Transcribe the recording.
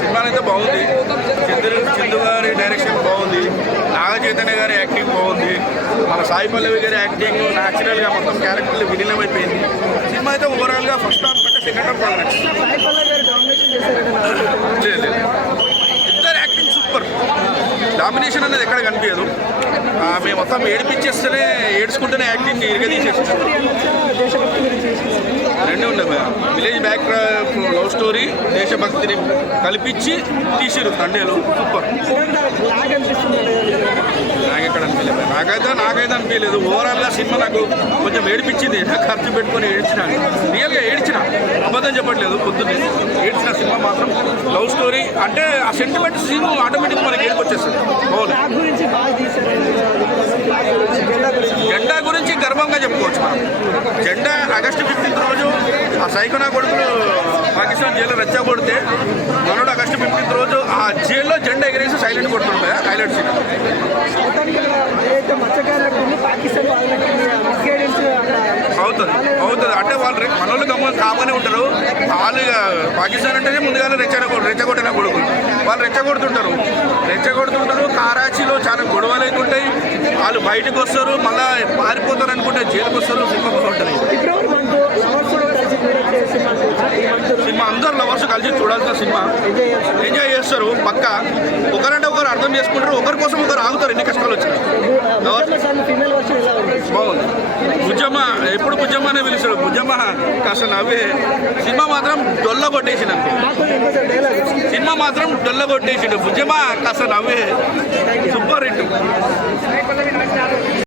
Cinema అయితే బాగుంది. చందు గారి డైరెక్షన్ బాగుంది, నాగ చైతన్య గారి యాక్టింగ్ బాగుంది, మన సాయి పల్లవి గారి యాక్టింగ్ న్యాచురల్గా మొత్తం క్యారెక్టర్లు విలీనమైపోయింది. సినిమా అయితే ఓవరాల్గా ఫస్ట్ హాఫ్ కంటే సెకండ్ హాఫ్ బాగా నచ్చింది. లేదు, ఇద్దరు యాక్టింగ్ సూపర్. డామినేషన్ అనేది ఎక్కడ కనిపించదు. మేము మొత్తం ఏడిపించేస్తేనే ఏడ్చుకుంటేనే యాక్టింగ్ ఇరగదీసేస్తాం. రెండే ఉన్నాయి. విలేజ్ బ్యాక్ లవ్ స్టోరీ, దేశభక్తిని కల్పించి తీసిరు తండేలు. సూపర్. నాకెక్కడ అనిపించలేదు, నాకైతే అనిపించలేదు. ఓవరాల్గా సినిమా నాకు కొంచెం ఏడిపించింది. ఖర్చు పెట్టుకొని ఏడ్చిన, రియల్గా ఏడ్చిన, అబద్ధం చెప్పట్లేదు. పొద్దున్నే ఏడ్చిన సినిమా మాత్రం. లవ్ స్టోరీ అంటే ఆ సెంటిమెంట్ సీన్ ఆటోమేటిక్ మనకి ఏడుకొచ్చేస్తుంది. బాగుంది. జెండా గురించి గర్వంగా చెప్పుకోవచ్చు మనం. జెండా ఆగస్టు 15 రోజు ఆ సైకోనా కొడుకులు పాకిస్తాన్ జైల్లో రెచ్చగొడితే మనోడు ఆగస్టు 15 రోజు ఆ జైల్లో జెండా ఎగరేసి సైలెంట్ కొడుతుంటాయి. హైలైట్ సీన్ అవుతుంది. అంటే వాళ్ళు మనోళ్ళు కామనే ఉంటారు. వాళ్ళు పాకిస్తాన్ అంటేనే ముందుగా రెచ్చగొట్టిన కొడుకులు వాళ్ళు రెచ్చగొడుతుంటారు. కరాచీలో చాలా గొడవలు అవుతుంటాయి. వాళ్ళు బయటకు వస్తారు, మళ్ళీ పారిపోతారు అనుకుంటే జైలుకి వస్తారు. సినిమా బాగుంటుంది. సినిమా అందరు లవర్స్ కలిసి చూడాల్సిన సినిమా. ఎంజాయ్ చేస్తారు పక్క. ఒకరంటే ఒకరు అర్థం చేసుకుంటారు, ఒకరి కోసం ఒకరు ఆగుతారు. ఎన్ని కష్టాలు వచ్చినాయి. బాగుంది. బుజ్జమ్మ ఎప్పుడు బుజ్జమ్మనే పిలుస్తాడు. బుజ్జమ్మ కాస్త నవ్వే. సినిమా మాత్రం డొల్ల కొట్టేసిండు. బుజ్జమ్మ కాస్త నవ్వే. Super hit.